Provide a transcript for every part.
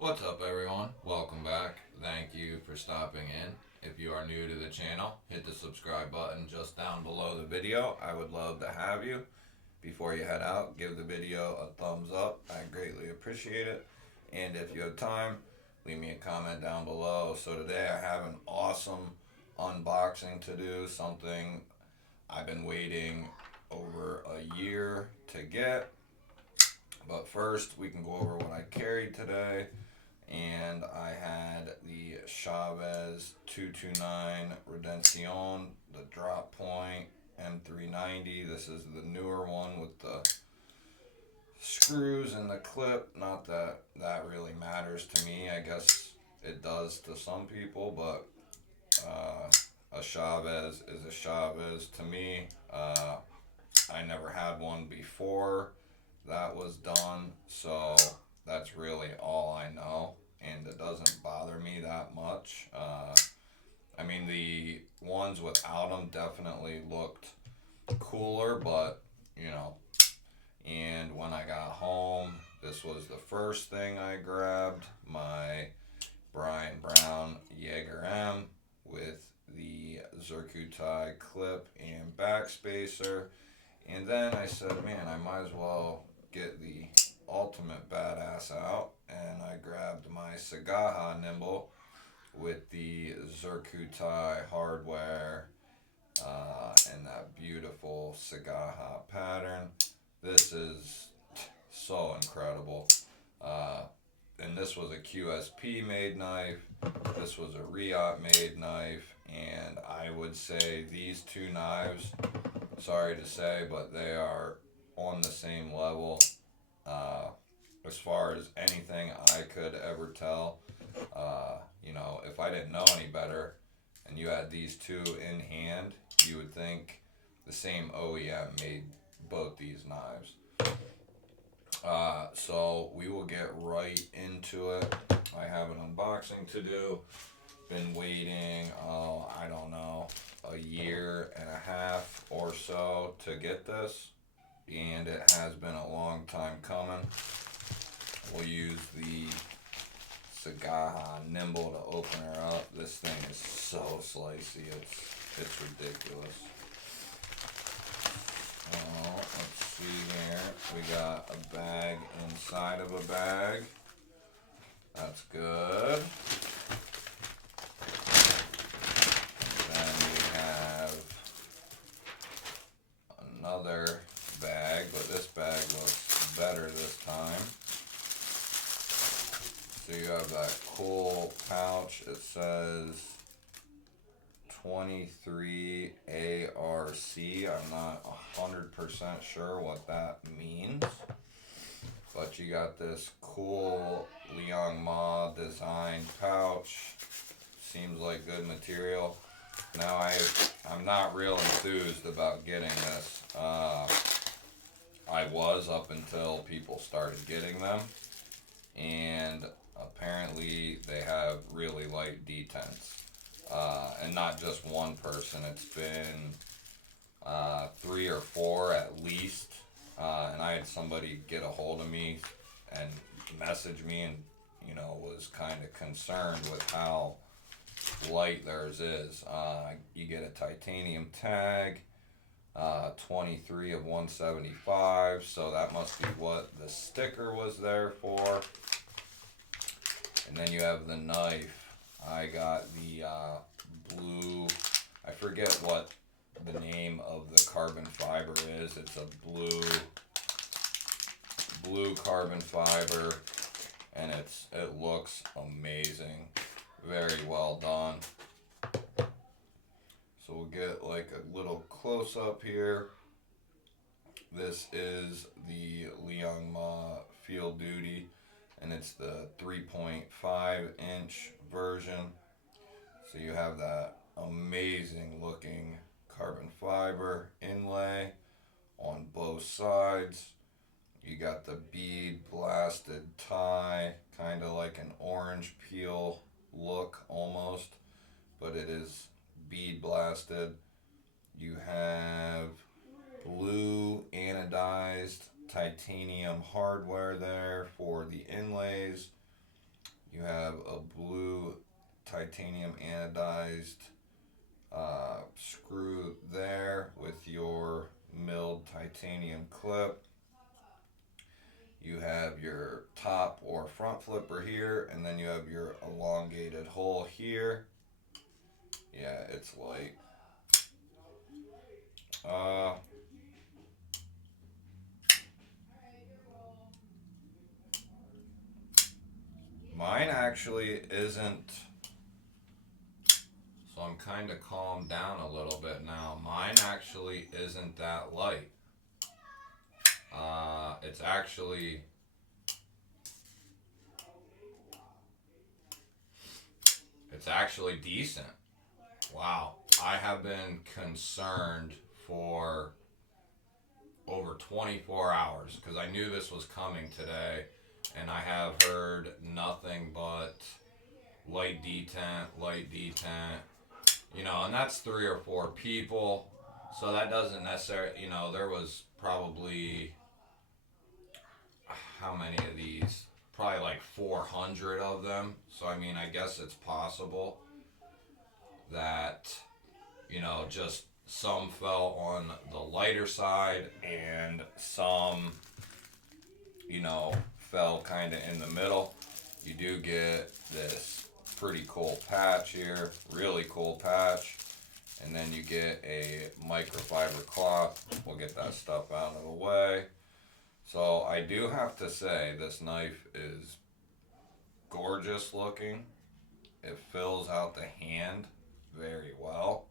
What's up, everyone? Welcome back. Thank you for stopping in. If you are new to the channel, hit the subscribe button just down below the video. I would love to have you. Before you head out, give the video a thumbs up. I greatly appreciate it. And if you have time, leave me a comment down below. So today I have an awesome unboxing to do, something I've been waiting over a year to get. But first, we can go over what I carried today. And I had the Chavez 229 Redención, the drop point M390. This is the newer one with the screws and the clip. Not that that really matters to me. I guess it does to some people, but a Chavez is a Chavez to me. I never had one before that was done, so that's really all I know, and it doesn't bother me that much. I mean, the ones without them definitely looked cooler, but you know. And when I got home, this was the first thing I grabbed, my Brian Brown Jaeger M with the Zircuti clip and backspacer. And then I said, man, I might as well get the ultimate badass out, and I grabbed my Sagaha Nimble with the Zircuti hardware and that beautiful Sagaha pattern. This is so incredible. And this was a QSP made knife. This was a Riot made knife, and I would say these two knives, sorry to say, but they are on the same level as far as anything I could ever tell. If I didn't know any better and you had these two in hand, you would think the same OEM made both these knives. So we will get right into it. I have an unboxing to do. Been waiting, I don't know, a year and a half or so to get this, and it has been a long time coming. We'll use the Sagaha Nimble to open her up. This thing is so slicey, it's ridiculous. Let's see here. We got a bag inside of a bag. That's good. Then we have another bag, but this bag looks better this time. So you have that cool pouch. It says 23 ARC. I'm not 100% sure what that means, but you got this cool Liangma design pouch. Seems like good material. Now I'm not real enthused about getting this. I was up until people started getting them, and apparently they have really light detents. And not just one person, it's been 3 or 4 at least. And I had somebody get a hold of me and message me and, was kind of concerned with how light theirs is. You get a titanium tag, 23 of 175, so that must be what the sticker was there for. And then you have the knife. I got the blue, I forget what the name of the carbon fiber is. It's a blue carbon fiber, and it looks amazing. Very well done. So we'll get like a little close up here. This is the Liangma Field Duty, and it's the 3.5 inch version. So you have that amazing looking carbon fiber inlay on both sides. You got the bead blasted tie, kind of like an orange peel look almost, but it is bead blasted. You have blue anodized titanium hardware there for the inlays. You have a blue titanium anodized screw there with your milled titanium clip. You have your top or front flipper here, and then you have your elongated hole here. Yeah, it's light. Mine actually isn't, so I'm kind of calmed down a little bit now. Mine actually isn't that light. It's actually, decent. Wow. I have been concerned for over 24 hours because I knew this was coming today, and I have heard nothing but light detent, and that's 3 or 4 people. So that doesn't necessarily, there was probably, how many of these? Probably like 400 of them. So, I mean, I guess it's possible that, just some fell on the lighter side and some, fell kind of in the middle. You do get this pretty cool patch here, really cool patch. And then you get a microfiber cloth. We'll get that stuff out of the way. So I do have to say this knife is gorgeous looking. It fills out the hand very well.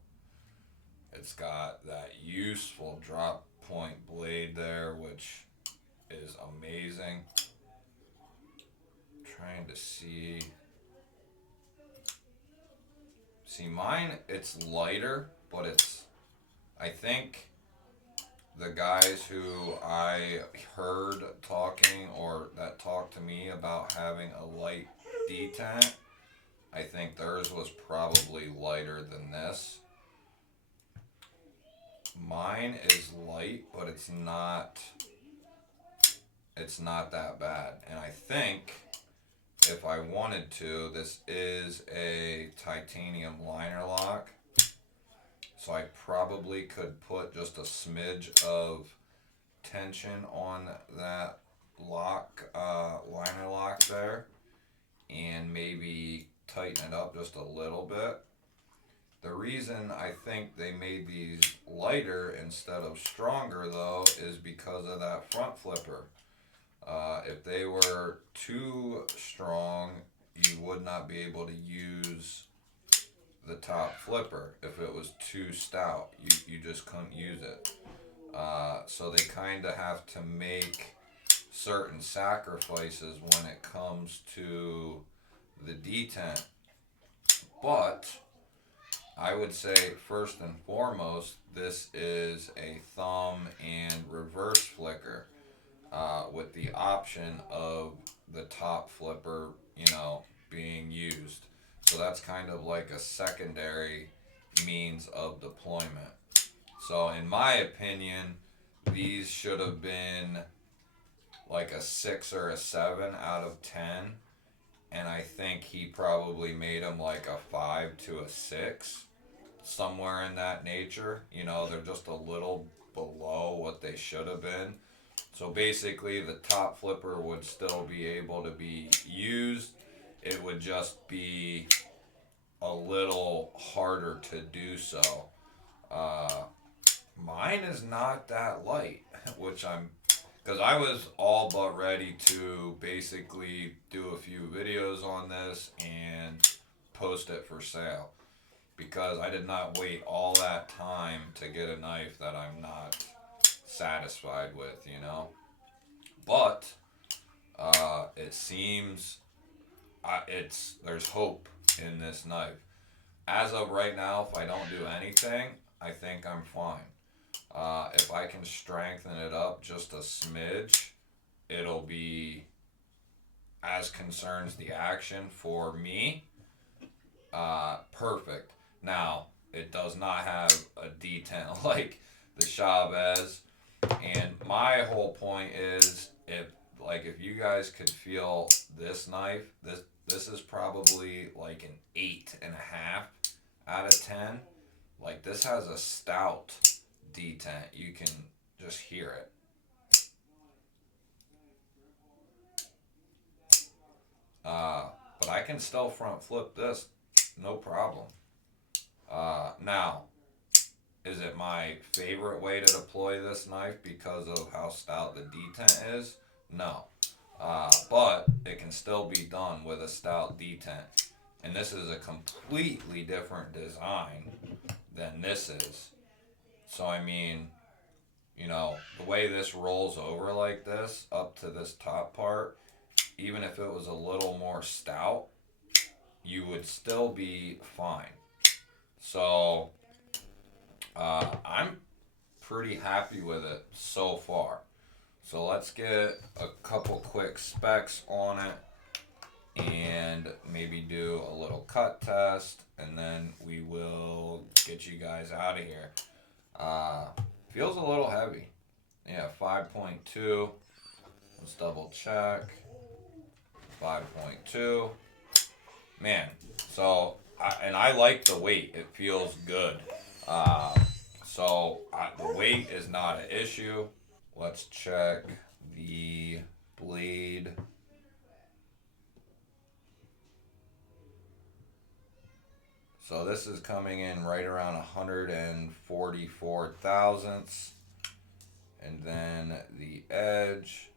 It's got that useful drop point blade there, which is amazing. Trying to see mine, it's lighter, but I think the guys who I heard talking or that talked to me about having a light detent, I think theirs was probably lighter than this. Mine is light, but it's not that bad. And I think if I wanted to, this is a titanium liner lock. So I probably could put just a smidge of tension on that liner lock there, and maybe tighten it up just a little bit. The reason I think they made these lighter instead of stronger, though, is because of that front flipper. If they were too strong, you would not be able to use the top flipper. If it was too stout, you just couldn't use it. So they kind of have to make certain sacrifices when it comes to the detent. But I would say first and foremost, this is a thumb and reverse flicker, with the option of the top flipper, being used. So that's kind of like a secondary means of deployment. So in my opinion, these should have been like a 6 or a 7 out of 10. And I think he probably made them like a 5 to a 6. Somewhere in that nature. They're just a little below what they should have been. So basically the top flipper would still be able to be used. It would just be a little harder to do so. Mine is not that light, because I was all but ready to basically do a few videos on this and post it for sale, because I did not wait all that time to get a knife that I'm not satisfied with, But it seems there's hope in this knife. As of right now, if I don't do anything, I think I'm fine. If I can strengthen it up just a smidge, it'll be, as concerns the action for me, perfect. Now, it does not have a detent like the Chavez, and my whole point is, if you guys could feel this knife, this is probably like an 8.5 out of 10. Like, this has a stout detent. You can just hear it. But I can still front flip this, no problem. Now, is it my favorite way to deploy this knife because of how stout the detent is? No. But it can still be done with a stout detent. And this is a completely different design than this is. So, I mean, you know, the way this rolls over like this, up to this top part, even if it was a little more stout, you would still be fine. So, I'm pretty happy with it so far. So let's get a couple quick specs on it and maybe do a little cut test, and then we will get you guys out of here. Feels a little heavy. Yeah, 5.2. Let's double check. 5.2. Man, so, I like the weight. It feels good. The weight is not an issue. Let's check the blade. So this is coming in right around 144 thousandths. And then the edge.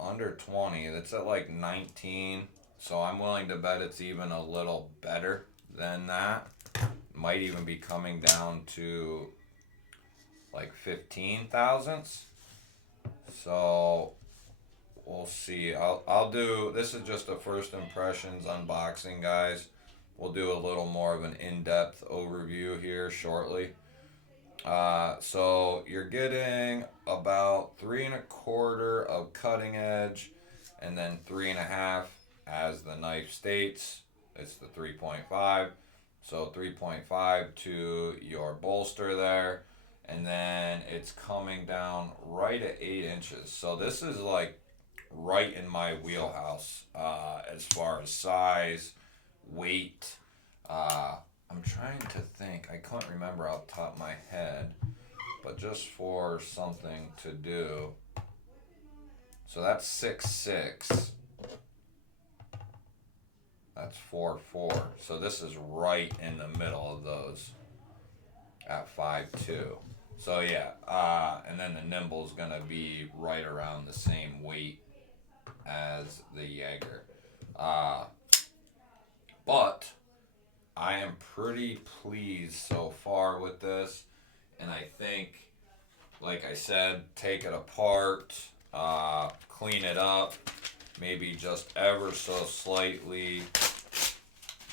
Under 20, that's at like 19, so I'm willing to bet it's even a little better than that. Might even be coming down to like 15 thousandths. So we'll see. I'll do, this is just a first impressions unboxing, guys. We'll do a little more of an in-depth overview here shortly. So you're getting about 3.25 of cutting edge, and then 3.5 as the knife states. It's the 3.5. So 3.5 to your bolster there, and then it's coming down right at 8 inches. So this is like right in my wheelhouse as far as size, weight. I'm trying to think. I can't remember off the top of my head, but just for something to do. So that's 6'6". That's 4'4". So this is right in the middle of those at 5'2". So yeah, and then the nimble is gonna be right around the same weight as the Jaeger. But I am pretty pleased so far with this, and I think, like I said, take it apart, clean it up, maybe just ever so slightly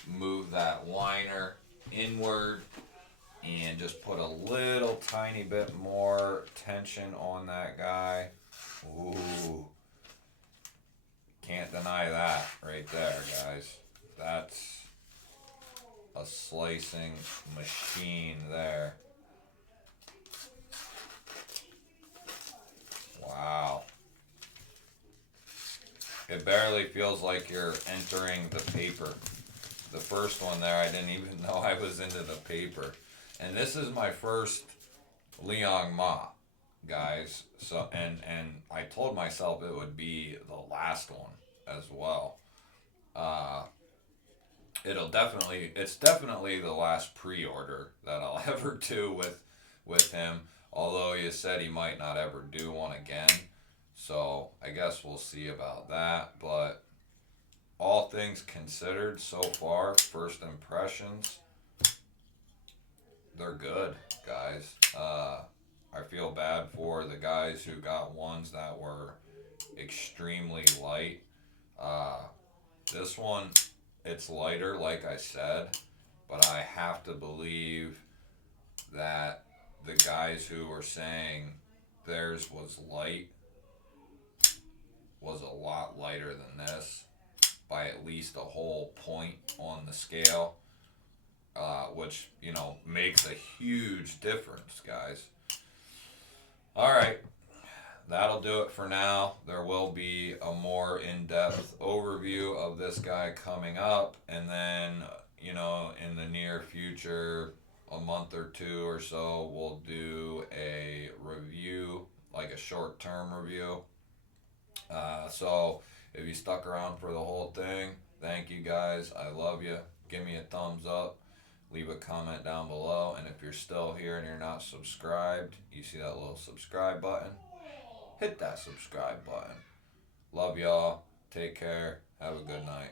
move that liner inward, and just put a little tiny bit more tension on that guy. Ooh, can't deny that right there, guys. That's a slicing machine there. Wow. It barely feels like you're entering the paper. The first one there, I didn't even know I was into the paper. And this is my first Liangma, guys. So and I told myself it would be the last one as well. It's definitely the last pre-order that I'll ever do with him. Although he said he might not ever do one again. So I guess we'll see about that. But all things considered so far, first impressions, they're good, guys. I feel bad for the guys who got ones that were extremely light. This one, it's lighter, like I said, but I have to believe that the guys who were saying theirs was light was a lot lighter than this by at least a whole point on the scale. which, you know, makes a huge difference, guys. All right, that'll do it for now. There will be a more in-depth overview of this guy coming up, and then, you know, in the near future, a month or two or so, we'll do a review, like a short-term review. So if you stuck around for the whole thing, thank you guys. I love you. Give me a thumbs up. Leave a comment down below. And if you're still here and you're not subscribed, you see that little subscribe button? Hit that subscribe button. Love y'all. Take care. Have a good night.